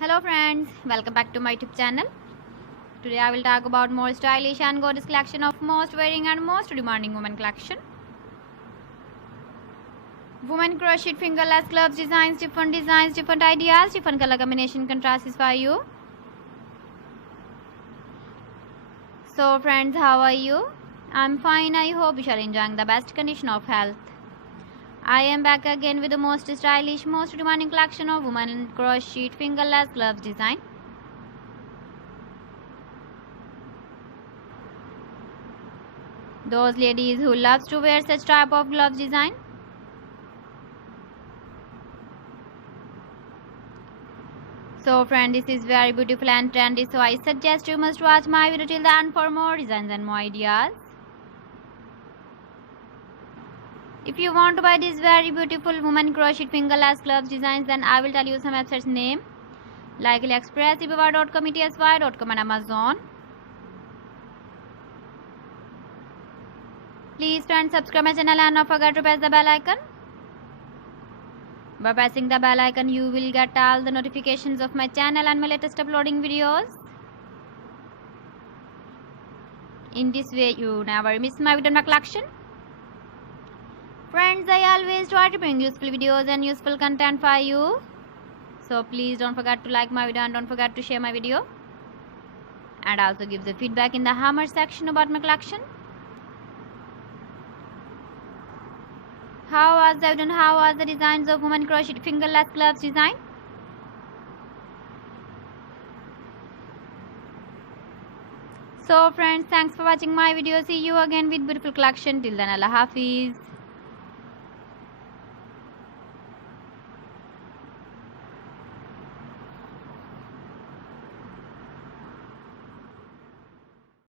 Hello friends, welcome back to my YouTube channel. Today I will talk about more stylish and gorgeous collection of most wearing and most demanding women collection. Women crochet fingerless gloves designs, different ideas, different color combination contrasts for you. So friends, how are you? I'm fine. I hope you are enjoying the best condition of health. I am back again with the most stylish, most demanding collection of women crochet fingerless gloves design. Those ladies who loves to wear such type of gloves design. So friend, this is very beautiful and trendy, so I suggest you must watch my video till the end for more designs and more ideas. If you want to buy these very beautiful women crochet fingerless gloves designs, then I will tell you some websites name like AliExpress, eBay.com, ETSY.com and Amazon. Please friends, subscribe my channel and don't forget to press the bell icon. By pressing the bell icon, you will get all the notifications of my channel and my latest uploading videos. In this way, you never miss my video in my collection. Friends, I always try to bring useful videos and useful content for you. So please don't forget to like my video and don't forget to share my video. And also give the feedback in the hammer section about my collection. How was the video and how was the designs of women crochet fingerless gloves design? So friends, thanks for watching my video. See you again with beautiful collection. Till then, Allah Hafiz.